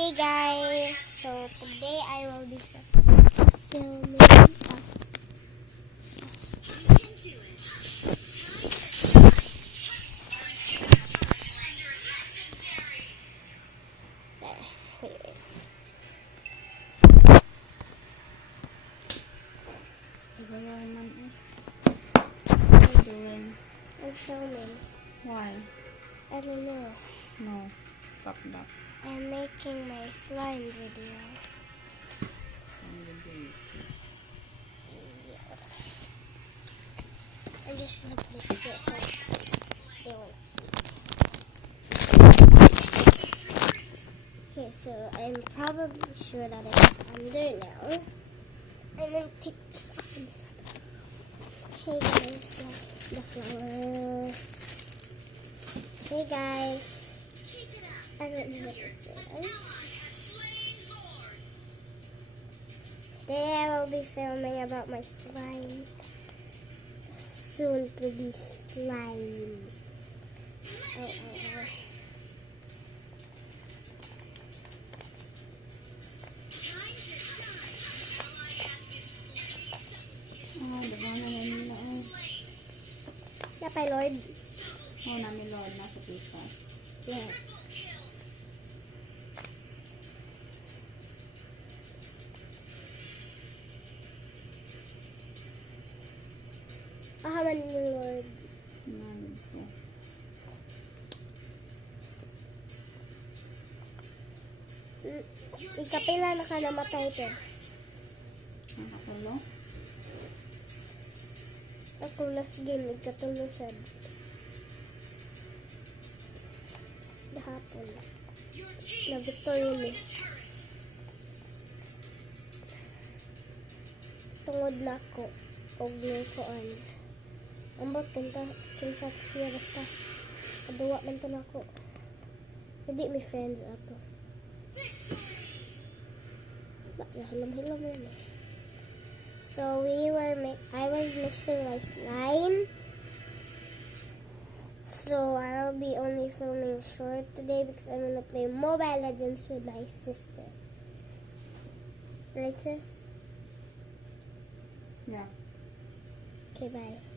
Hey guys, so today I will be filming I'm filming. Why? I don't know. No. Stop that. I'm making my slime video. I'm just gonna click it so they won't see. Okay, so I'm probably sure that it's under now. I'm gonna take this off and this up. Hey guys, the flower. Hey guys. I don't know what to say. Today I will be filming about my slime. Soon to be slime. Oh. Diba namin na Napay Lord? namin Lord nasa pizza. Yeah. Ahaman ni Lord. Namin ko. Ikapila na ka namatay ito. Nakatulo? Ako last game, ikatulusan. Dahapon. Na victory ni. Tungod na ako. Og nikuan. Ambot kinsa ko siya basta. Kaduwa man to na ako. Hindi may friends ato. Hilom-hilom yan eh. So I was mixing my slime. So I'll be only filming short today because I'm gonna play Mobile Legends with my sister. Right, sis? Yeah. Okay, bye.